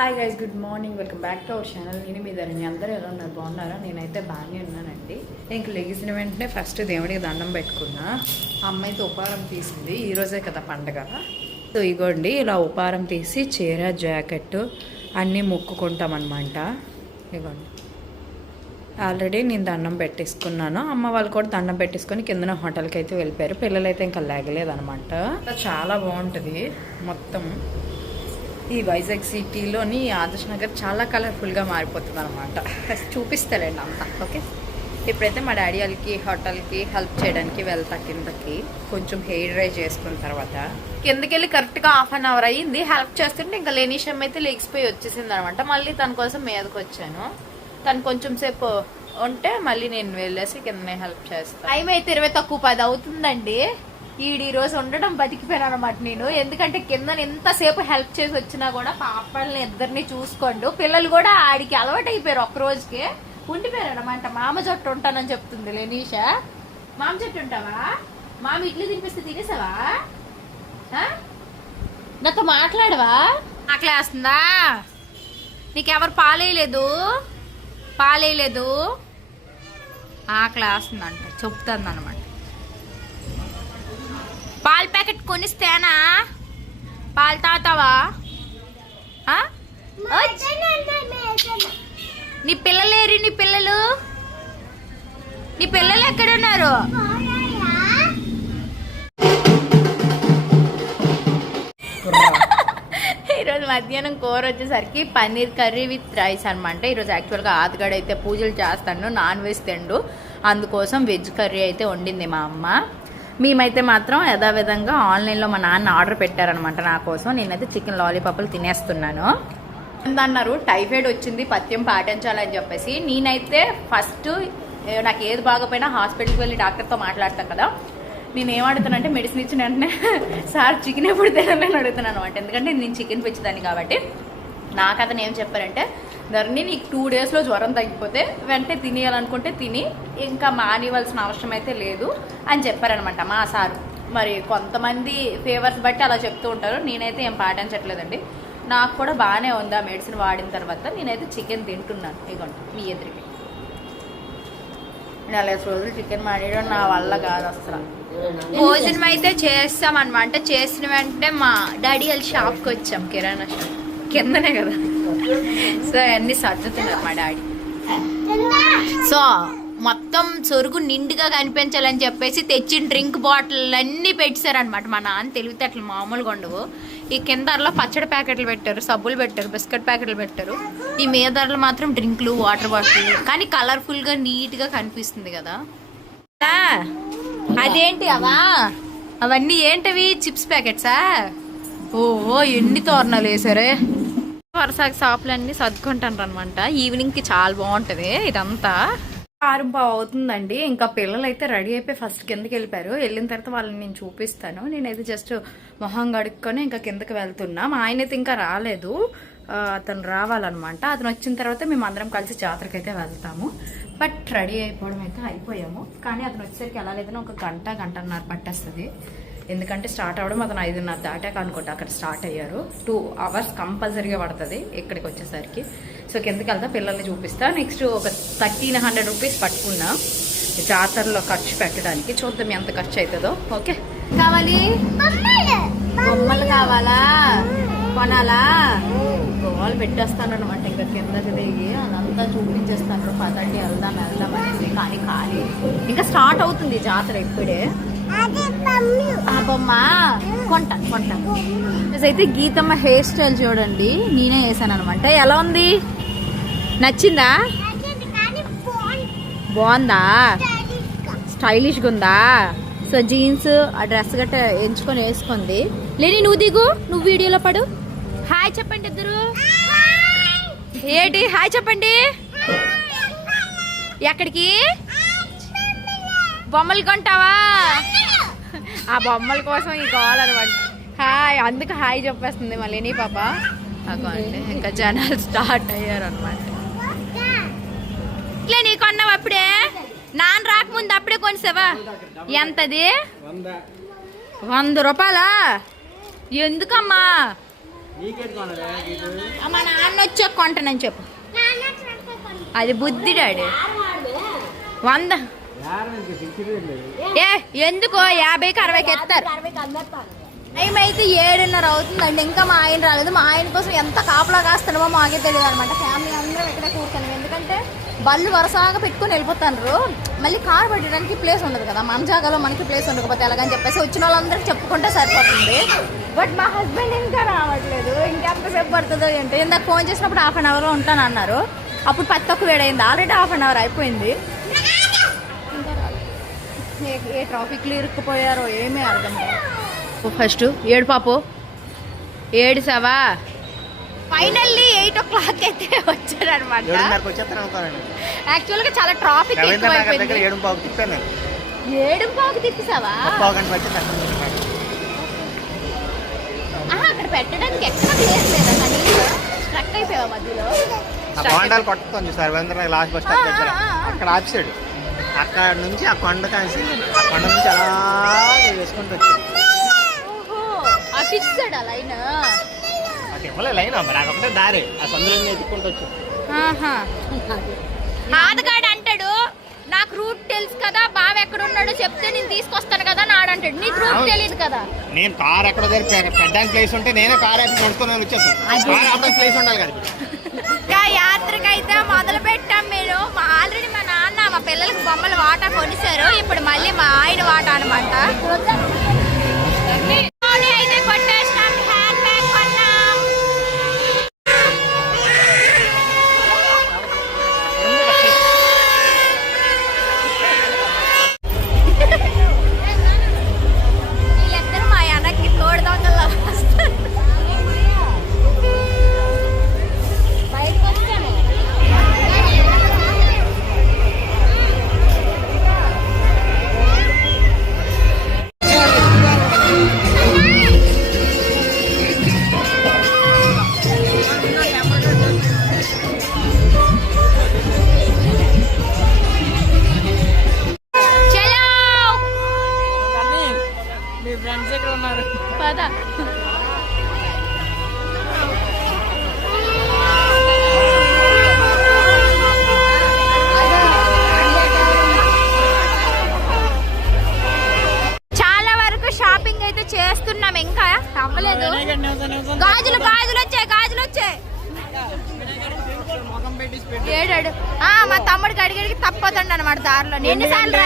Hi guys, good morning. Welcome back to our channel. నేను మీ ధరణి. అందరూ ఎలా ఉన్నారు? బాగున్నారా? నేనైతే బాగానే ఉన్నానండి. ఇంక లెగిసిన వెంటనే ఫస్ట్ దేవుడికి దండం పెట్టుకున్నా. అమ్మాయితో ఉపహారం తీసింది, ఈరోజే కదా పండగ. సో ఇగోండి, ఇలా ఉపహారం తీసి చీర జాకెట్ అన్నీ మొక్కుకుంటామన్నమాట. ఇగోండి, ఆల్రెడీ నేను దండం పెట్టేసుకున్నాను. అమ్మ వాళ్ళు కూడా దండం పెట్టేసుకొని కిందన హోటల్కి అయితే వెళ్ళిపోయారు. పిల్లలైతే ఇంకా లేగలేదనమాట. చాలా బాగుంటుంది మొత్తం. ఈ వైజాగ్ సిటీలోని ఆదర్శ్ నగర్ చాలా కలర్ఫుల్గా మారిపోతుంది అనమాట. చూపిస్తారండి అంతా. ఓకే, ఇప్పుడైతే మా డాడీ వాళ్ళకి హోటల్కి హెల్ప్ చేయడానికి వెళ్తా కిందకి. కొంచెం హెయిర్ డ్రై చేసుకున్న తర్వాత కిందకి వెళ్ళి కరెక్ట్గా హాఫ్ అన్ అవర్ అయ్యింది. హెల్ప్ చేస్తుంటే ఇంకా లేనిషం అయితే లెగిసిపోయి వచ్చేసింది అనమాట. మళ్ళీ తన కోసం మీదకి వచ్చాను. తను కొంచెం సేపు ఉంటే మళ్ళీ నేను వెళ్ళేసి కిందనే హెల్ప్ చేస్తాను. టైం అయితే 20:10 అవుతుందండి. ఈ రోజు ఉండడం బతికిపోయాను అనమాట నేను. ఎందుకంటే కింద ఎంతసేపు హెల్ప్ చేసి వచ్చినా కూడా పాపల్ని ఇద్దరిని చూసుకోండు. పిల్లలు కూడా ఆడికి అలవాటు అయిపోయారు. ఒక్క రోజుకి ఉండిపోయారు అనమాట. మామ జట్టు ఉంటానని చెప్తుంది లేనీషా. మామ జట్టు ఉంటావా? మామ ఇడ్లీ తినిపిస్తే తినేసావా? నాతో మాట్లాడవా? ఆకలేస్తుందా? నీకెవరు పాలేయలేదు? ఆకలేస్తుందంట, చెప్తుంది అనమాట. పాల ప్యాకెట్ కొనిస్తేనా? పాలు తాతావా? నీ పిల్లలేరి? నీ పిల్లలు ఎక్కడున్నారు? ఈరోజు మధ్యాహ్నం కూర వచ్చేసరికి పన్నీర్ కర్రీ విత్ రైస్ అనమాట. ఈరోజు యాక్చువల్గా ఆతగడ అయితే పూజలు చేస్తాను, నాన్ వెజ్ తిండు. అందుకోసం వెజ్ కర్రీ అయితే వండింది మా అమ్మ. మేమైతే మాత్రం యథావిధంగా ఆన్లైన్లో మా నాన్న ఆర్డర్ పెట్టారనమాట నా కోసం. నేనైతే చికెన్ లాలీపాప్లు తినేస్తున్నాను. అన్నారు టైఫాయిడ్ వచ్చింది, పథ్యం పాటించాలని చెప్పేసి. నేనైతే ఫస్ట్ నాకు ఏది బాగపోయినా హాస్పిటల్కి వెళ్ళి డాక్టర్తో మాట్లాడతాను కదా. నేను ఏమడుగుతానంటే మెడిసిన్ ఇచ్చిన వెంటనే సార్ చికెన్ ఎప్పుడు తినాలని అడుగుతున్నాను అనమాట. ఎందుకంటే నేను చికెన్ పిచ్చిదాన్ని కాబట్టి. నాకు అతను ఏం చెప్పారంటే, ధరణి నీకు 2 డేస్లో జ్వరం తగ్గిపోతే వెంటనే తినేయాలనుకుంటే తిని, ఇంకా మానివ్వాల్సిన అవసరం అయితే లేదు అని చెప్పారనమాట మా సారు. మరి కొంతమంది ఫేవర్స్ బట్టి అలా చెప్తూ ఉంటారు. నేనైతే ఏం పాటించట్లేదండి. నాకు కూడా బాగానే ఉంది ఆ మెడిసిన్ వాడిన తర్వాత. నేనైతే చికెన్ తింటున్నాను. ఇగోండి మీ ఎదురుకి. 40 రోజులు చికెన్ మానేయడం నా వల్ల కాదు అసలు. భోజనం అయితే చేస్తాం అనమాట. చేసిన వెంటనే మా డాడీ వాళ్ళ షాప్కి వచ్చాం, కిరాణా షాప్ కిందనే కదా. సో అన్నీ సర్దుతున్నారు మా డాడీ. సో మొత్తం సొరుగు నిండుగా కనిపించాలని చెప్పేసి తెచ్చిన డ్రింక్ బాటిల్ అన్నీ పెట్టారనమాట. మా నాన్న తెలివితేటలు మామూలుగా ఉండవు. ఈ కింద ధరలో పచ్చడి ప్యాకెట్లు పెట్టారు, సబ్బులు పెట్టారు, బిస్కెట్ ప్యాకెట్లు పెట్టారు. ఈ మీద ధరలో మాత్రం డ్రింక్లు, వాటర్ బాటిల్. కానీ కలర్ఫుల్గా నీట్గా కనిపిస్తుంది కదా. అదేంటి అవన్నీ ఏంటవి? చిప్స్ ప్యాకెట్సా? ఓహో, ఎన్ని తోరణాలు వేసారే. వరుసగా షాపులన్నీ సర్దుకుంటాను అనమాట. ఈవినింగ్కి చాలా బాగుంటుంది ఇదంతా. 6:15 అవుతుందండి. ఇంకా పిల్లలు అయితే రెడీ అయిపోయి ఫస్ట్ కిందకి వెళ్ళిపోయారు. వెళ్ళిన తర్వాత వాళ్ళని నేను చూపిస్తాను. నేనైతే జస్ట్ మొహం కడుక్కొని ఇంకా కిందకి వెళ్తున్నా. మా ఆయన అయితే ఇంకా రాలేదు, అతను రావాలన్నమాట. అతను వచ్చిన తర్వాత మేము అందరం కలిసి జాతరకి అయితే వెళ్తాము. బట్ రెడీ అయిపోవడం అయితే అయిపోయాము. కానీ అతను వచ్చేసరికి ఎలా లేదని ఒక గంటన్నర పట్టేస్తుంది. ఎందుకంటే స్టార్ట్ అవ్వడం అతను 5:30 దాటాక అనుకుంటా అక్కడ స్టార్ట్ అయ్యారు. 2 అవర్స్ కంపల్సరీగా పడుతుంది ఇక్కడికి వచ్చేసరికి. సో కిందకి వెళ్తా, పిల్లల్ని చూపిస్తా. నెక్స్ట్ ఒక 1300 రూపీస్ పట్టుకున్నా జాతరలో ఖర్చు పెట్టడానికి. చూద్దాం ఎంత ఖర్చు అవుతుందో. ఓకే, కావాలి బొమ్మలు కావాలా? కొనాలా? గోవాలు పెట్టేస్తాను అనమాట. ఇంకా కిందకి దిగి అదంతా చూపించేస్తాను. పదండి వెళ్దాం అనేసి. కానీ ఖాళీ, ఇంకా స్టార్ట్ అవుతుంది జాతర ఇప్పుడే. బొమ్మ కొంటాను. అయితే గీతమ్మ హెయిర్ స్టైల్ చూడండి, నేనే వేసాను అనమాట. ఎలా ఉంది? నచ్చిందా? బాగుందా? స్టైలిష్గా ఉందా? సో జీన్స్ ఆ డ్రెస్ గట్ట ఎంచుకొని వేసుకుంది. లేని నువ్వు దిగు, నువ్వు వీడియోలో పడు. హాయ్ చెప్పండి ఇద్దరు. ఏంటి హాయ్ చెప్పండి? ఎక్కడికి? బొమ్మలు కొంటావా? ఆ బొమ్మల కోసం ఈ గోల్ అనమాట. హాయ్, అందుకు హాయ్ చెప్పేస్తుంది మళ్ళీ నీ పాప. అంటే ఇంకా జనాలు స్టార్ట్ అయ్యారు అనమాట. ఇట్లా నీ కొన్నావు అప్పుడే? నాన్న రాకముందు అప్పుడే కొనిసావా? ఎంతది? 100 రూపాయలా? ఎందుకమ్మా? మా నాన్న వచ్చా కొంటానని చెప్పు. అది బుద్ధి డాడీ 100 ఎందుకో 50కి 60కి ఎత్తారు. టైం అయితే 7:30 అవుతుందండి, ఇంకా మా ఆయన రాలేదు. మా ఆయన కోసం ఎంత కాపలా కాస్తానో మాకే తెలియదు అనమాట. ఫ్యామిలీ అందరం ఇక్కడే కూర్చున్నాం, ఎందుకంటే బళ్ళు వరుసగా పెట్టుకుని వెళ్ళిపోతారు. మళ్ళీ కారు పెట్టడానికి ప్లేస్ ఉండదు కదా, మన జాగాలో మనకి ప్లేస్ ఉండకపోతే ఎలాగని చెప్పేసి వచ్చిన వాళ్ళందరికీ చెప్పుకుంటే సరిపోతుంది. బట్ మా హస్బెండ్ ఇంకా రావట్లేదు, ఇంకెంతసేపు పడుతుందో ఏంటో. ఇందాక ఫోన్ చేసినప్పుడు 1/2 అవర్లో ఉంటాను అన్నారు, అప్పుడు 10 తక్కువ వేడైంది. ఆల్రెడీ 1/2 అవర్ అయిపోయింది, ఇంకా రాలేదు. ఏ ట్రాఫిక్లు ఇరుక్కుపోయారో ఏమీ అర్థం కాదు. ఫస్ట్ ఏడు పాపు ఏడుసావా. ఫైనల్లీ 8 o'clock అయితే వచ్చారు అనమాట. యాక్చువల్గా చాలా ట్రాఫిక్ ఎక్కువైపోయింది. 7:15 తిప్పిసావా? అక్కడ పెట్టడానికి ఎక్కడ ప్లేస్ లేదా, కనీసం స్ట్రక్ అయిపోయావా మధ్యలో? అక్కడ నుంచి ఆ కొండ కాసి ఆ కొండ నుంచి అలా వేసుకుంటూ వచ్చాడు. దారి ఆ సందులో ఎత్తుకుంటూ వచ్చాడు. ఆదగాడు అంటాడు నాకు రూట్ తెలుసు కదా, బావ ఎక్కడ ఉన్నాడో చెప్తే నేను తీసుకొస్తాను కదా నాడు అంటాడు. నీకు రూట్ తెలియదు కదా. నేను కార్ ఎక్కడ పెట్టడానికి ప్లేస్ ఉంటే నేనే కార్ అయితే నడుచుకొని వచ్చేస్తాను. ప్లేస్ ఉండాలి కదా. యాత్రకైతే మొదలు పెట్టాం మేము. ఆల్రెడీ మా నాన్న మా పిల్లలకి బొమ్మలు వాటా కొనిసారు, ఇప్పుడు మళ్ళీ మా ఆయన వాటా అనమాట. అయితే కొట్టేసినాం, హ్యాండ్ బ్యాగ్ కొన్నాం. వీళ్ళిద్దరు మా అన్నకి తోడు దొంగల్లో వస్తారు. బయటకు వచ్చాను. పద చాలా వరకు షాపింగ్ అయితే చేస్తున్నాం, ఇంకా అవ్వలేదు. గాజులు వచ్చాయి. ఏడాడు మా తమ్ముడికి అడిగడికి తప్పదండి అనమాట దారిలో. ఎన్నిసార్లు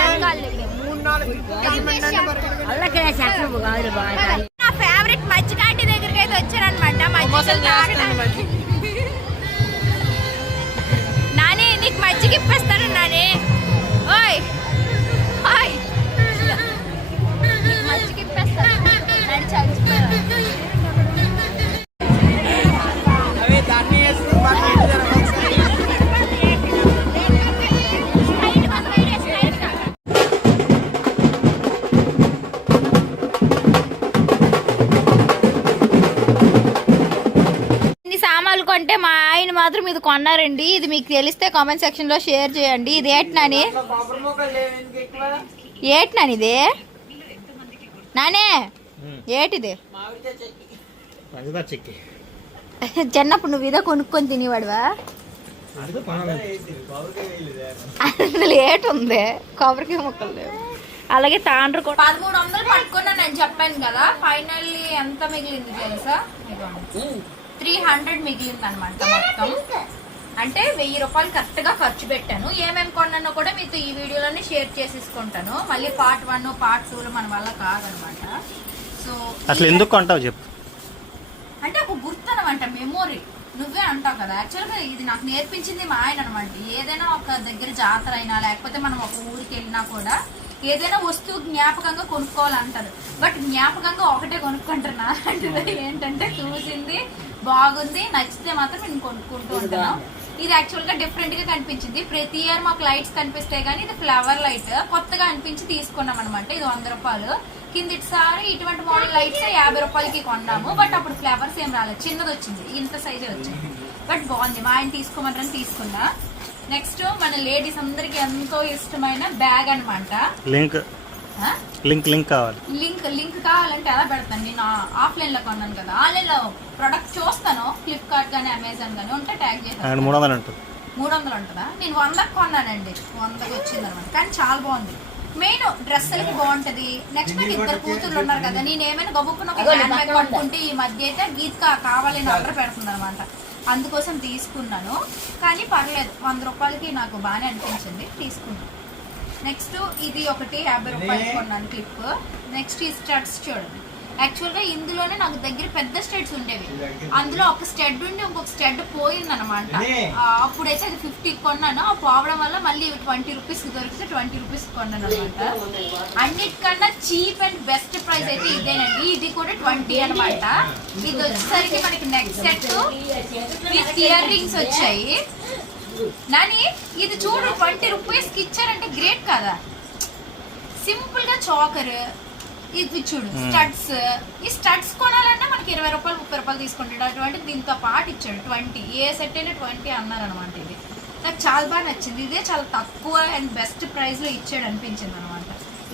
నా ఫేవరెట్ మజ్జిగాటి దగ్గరికి అయితే వచ్చారనమాట. నాని నీకు మజ్జిగ ఇప్పిస్తాను నాని. ఓయ్ మజ్జిగ ఇప్పిస్తాను. కొంటే మా ఆయన మాత్రం ఇది కొన్నారండి. ఇది మీకు తెలిస్తే కామెంట్ సెక్షన్ లో షేర్ చేయండి. ఇది ఏట్నాని ఇది నానే ఏటిది? చిన్నప్పుడు నువ్వు ఇదే కొనుక్కొని తినేవాడువా? అందులో ఏటుంది, కొబ్బరికాయ ముక్కలు లేవు. అలాగే తాండ్రు 1300 పట్టుకున్నా నేను చెప్పాను కదా. ఫైనల్లీ ఎంత మిగిలింది తెలుసా? 300 మిగిలింది అనమాట మొత్తం. అంటే 1000 రూపాయలు కరెక్ట్ గా ఖర్చు పెట్టాను. ఏమేమి కొన్నానో కూడా మీతో ఈ వీడియోలోనే షేర్ చేసేసుకుంటాను. మళ్ళీ పార్ట్ 1 పార్ట్ 2 మన వల్ల కాదనమాట. సో అసలు ఎందుకు కొంటావు చెప్పు. అంటే ఒక గుర్తు అనమాట, మెమోరీ. నువ్వే అంటావు కదా, యాక్చువల్గా ఇది నాకు నేర్పించింది మా ఆయన అనమాట. ఏదైనా ఒక దగ్గర జాతర అయినా లేకపోతే మనం ఒక ఊరికి వెళ్ళినా కూడా ఏదైనా వస్తువు జ్ఞాపకంగా కొనుక్కోవాలంటారు. బట్ జ్ఞాపకంగా ఒకటే కొనుక్కుంటున్నా అంటే ఏంటంటే చూసింది బాగుంది నచ్చితే మాత్రం నేను కొనుక్కుంటూ ఉంటాను. ఇది యాక్చువల్ గా డిఫరెంట్ గా కనిపించింది. ప్రతి ఇయర్ మాకు లైట్స్ కనిపిస్తాయి కానీ ఇది ఫ్లవర్ లైట్ కొత్తగా అనిపించి తీసుకున్నాం అనమాట. ఇది 100 రూపాయలు. కిందిసారి ఇటువంటి మోడల్ లైట్స్ 50 రూపాయలకి కొన్నాము. బట్ అప్పుడు ఫ్లవర్స్ ఏం రాలేదు, చిన్నది వచ్చింది, ఇంత సైజే వచ్చింది. బట్ బాగుంది, మా ఆయన తీసుకోమంటారని తీసుకున్నా. నెక్స్ట్ మన లేడీస్ అందరికి ఎంతో ఇష్టమైన బ్యాగ్ అనమాట. లింక్ కావాలి. లింక్ కావాలంటే ఎలా పెడతాను? నేను ఆఫ్లైన్ లో కొన్నాను కదా, ఆన్లైన్ లో ప్రొడక్ట్ చూస్తాను, ఫ్లిప్కార్ట్ కానీ అమెజాన్ కానీ ఉంటే ట్యాగ్ చేస్తాను. 300 ఉంటుంది. 300 ఉంటుందా? నేను 100కి కొన్నానండి, 100కి వచ్చింది అనమాట. కానీ చాలా బాగుంది. మెయిన్ డ్రెస్సులకి బాగుంటది. నెక్స్ట్ నాకు 2 కూతుర్లు ఉన్నారు కదా, నేను ఏమైనా గబుక్కున ఒక హ్యాండ్ బ్యాగ్ పట్టుకుంటే ఈ మధ్య అయితే గీత కావాలని ఆర్డర్ పెడుతుంది అనమాట. అందుకోసం తీసుకున్నాను. కానీ పర్లేదు, 100 రూపాయలకి నాకు బాగానే అనిపించింది, తీసుకున్నాను. నెక్స్ట్ ఇది ఒకటి 50 రూపాయలు కొన్నాను క్లిప్. నెక్స్ట్ ఈ స్టడ్స్ చూడండి. యాక్చువల్గా ఇందులోనే నాకు దగ్గర పెద్ద స్టడ్స్ ఉండేవి, అందులో ఒక స్టడ్ ఉండి ఇంకొక స్టడ్ పోయిందనమాట. అప్పుడైతే అది 50 కొన్నాను. ఆ పోవడం వల్ల మళ్ళీ 20 రూపీస్కి దొరికితే 20 రూపీస్ కొన్నాను అనమాట. అన్నిటికన్నా చీప్ అండ్ బెస్ట్ ప్రైస్ అయితే ఇదేనండి. ఇది కూడా 20 అనమాట. ఇది వచ్చేసరికి మనకి neck set with ear rings వచ్చాయి. నాని ఇది చూడు, 20 రూపీస్కి ఇచ్చారంటే గ్రేట్ కదా. సింపుల్ గా చాకర్, ఇది చూడు స్టడ్స్. ఈ స్టడ్స్ కొనాలంటే మనకి 20 రూపాయలు 30 రూపాయలు తీసుకుంటాడు. అటువంటి దీంతో పాటు ఇచ్చాడు 20. ఏ సెట్ అయినా 20 అన్నారు అనమాట. ఇది నాకు చాలా బాగా నచ్చింది. ఇదే చాలా తక్కువ అండ్ బెస్ట్ ప్రైస్ లో ఇచ్చాడు అనిపించింది అనమాట.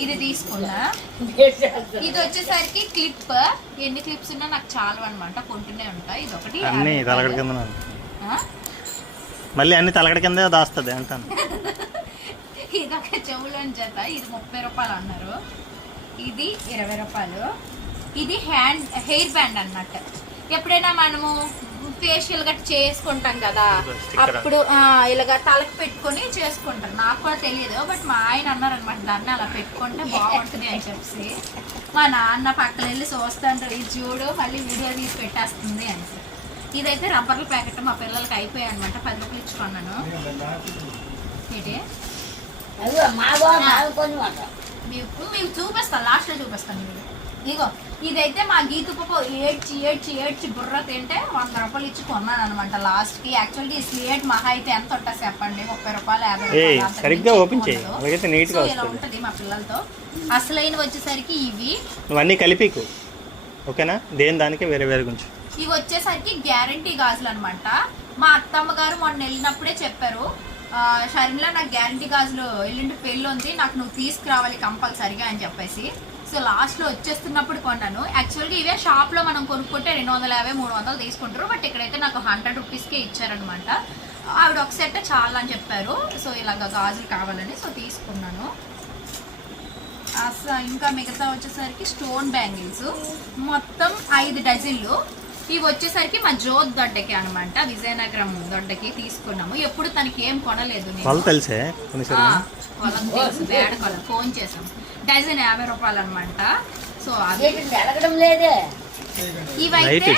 ఇది తీసుకున్నా. ఇది వచ్చేసరికి క్లిప్. ఎన్ని క్లిప్స్ ఉన్నా నాకు చాలా అనమాట, కొంటూనే ఉంటాయి. ఇది ఒకటి అన్ని తలగడ కింద, మళ్ళీ అన్ని తలగడ కింద దాస్తుంది అంటాను. ఇది ఒక చెవులోని జత, ఇది 30 రూపాయలు అన్నారు. ఇది 20 రూపాయలు. ఇది హెయిర్ బ్యాండ్ అన్నట్టు. ఎప్పుడైనా మనము ఫేషియల్ గట్రా చేసుకుంటాం కదా, అప్పుడు ఇలాగ తలకు పెట్టుకొని చేసుకుంటారు. నాకు కూడా తెలియదు, బట్ మా ఆయన అన్నారనమాట, దాన్ని అలా పెట్టుకుంటే బాగుంటుంది అని చెప్పి. మా నాన్న పక్కన వెళ్ళి చూస్తాంటారు, ఇది చూడు మళ్ళీ వీడియో తీసి పెట్టేస్తుంది అని. ఇదైతే రబ్బర్ల ప్యాకెట్ మా పిల్లలకి అయిపోయాయి అనమాట, 10 రూపాయలు ఇచ్చుకున్నాను. ఏంటి మీకు చూపిస్తాను, లాస్ట్ లో చూపిస్తాను. ఇగో ఇదైతే మా గీత పాప ఏడ్చి బుర్ర తింటే 100 రూపాయలు ఇచ్చి కొన్నాను అనమాట లాస్ట్ కి. యాక్చువల్గా ఈ స్లేట్ మహా అయితే ఎంత ఉంటుంది చెప్పండి, 30 రూపాయలు 50 రూపాయలు. ఇలా ఉంటది మా పిల్లలతో. అసలైన వచ్చేసరికి ఇవన్నీ కలిపికు, ఓకేనా? దేని దానికి వేరే వేరే గురించి. ఇవి వచ్చేసరికి గ్యారంటీ గాజులు అనమాట. మా అత్తమ్మ గారు మొన్న వెళ్ళినప్పుడే చెప్పారు, షర్మిల నాకు గ్యారంటీ గాజులు ఎల్లుండి పెళ్ళి ఉంది, నాకు నువ్వు తీసుకురావాలి కంపల్సరిగా అని చెప్పేసి. సో లాస్ట్లో వచ్చేస్తున్నప్పుడు కొన్నాను. యాక్చువల్గా ఇవే షాప్లో మనం కొనుక్కుంటే 250, 300 తీసుకుంటారు. బట్ ఇక్కడైతే నాకు 100 రూపీస్కే ఇచ్చారనమాట. ఆవిడ ఒక సెట్ చాలా అని చెప్పారు. సో ఇలాగ గాజులు కావాలని సో తీసుకున్నాను. అసలు ఇంకా మిగతా వచ్చేసరికి స్టోన్ బ్యాంగిల్స్ మొత్తం 5 డజన్లు. ఇవి వచ్చేసరికి మా జోత్ దొడ్డకి అనమాట, విజయనగరం దొడ్డకి తీసుకున్నాము. ఎప్పుడు తనకి ఏం కొనలేదు, ఫోన్ చేసాం. డజన్ 50 రూపాయలు అనమాట. సో ఇవైతే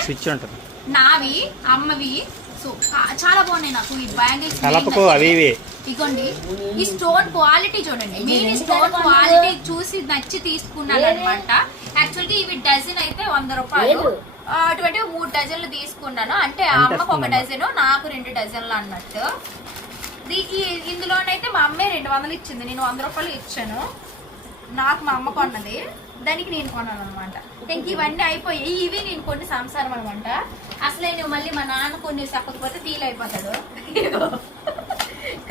నావి అమ్మవి. సో చాలా బాగున్నాయి నాకు ఈ బ్యాంగిల్స్. ఇగోండి ఈ స్టోన్ క్వాలిటీ చూడండి, మీరు ఈ స్టోన్ క్వాలిటీ చూసి నచ్చి తీసుకున్నాను అనమాట. యాక్చువల్గా ఇవి డజన్ అయితే 100 రూపాయలు. అటువంటి 3 డజన్లు తీసుకున్నాను. అంటే అమ్మకు 1 డజను, నాకు 2 డజన్లు అన్నట్టు. ఇందులోనైతే మా అమ్మే 200 ఇచ్చింది, నేను 100 రూపాయలు ఇచ్చాను. నాకు మా అమ్మ కొన్నది, దానికి నేను కొన్నాను అనమాట. ఇంక ఇవన్నీ అయిపోయాయి. ఇవి నేను కొన్ని సంసారం అనమాట. అసలే నువ్వు మళ్ళీ మా నాన్న కొన్ని చెప్పకపోతే ఫీల్ అయిపోతాడు.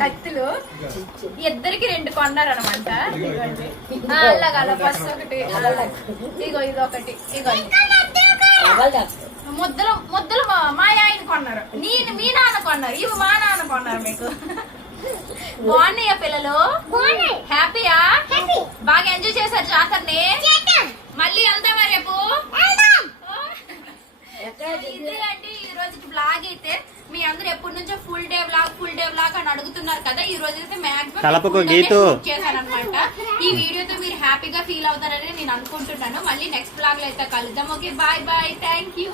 కత్తులు ఇద్దరికి 2 కొన్నారనమాట. అలాగల ఫస్ట్ ఒకటి, ఇగో ఇదొకటి, ఇగో ముద్దలు మా ఆయన కొన్నారు, మీ నాన్న కొన్నారు, ఇవి మా నాన్న కొన్నారు. మీకు బాగున్నాయా పిల్లలు? హ్యాపీయా? బాగా ఎంజాయ్ చేశారు జాతరని? మళ్ళీ వెళ్దామా రేపు? ఇదేంటి ఈ రోజు బ్లాగ్ అయితే మీ అందరూ ఎప్పటి నుంచో ఫుల్ డే బ్లాగ్ అని అడుగుతున్నారు కదా. ఈ రోజు అయితే మాక్సిమం చేశాను అనమాట. ఈ వీడియోతో మీరు హ్యాపీగా ఫీల్ అవుతారని నేను అనుకుంటున్నాను. మళ్ళీ నెక్స్ట్ బ్లాగ్ లో అయితే కలుద్దాం. Okay, bye bye, thank you.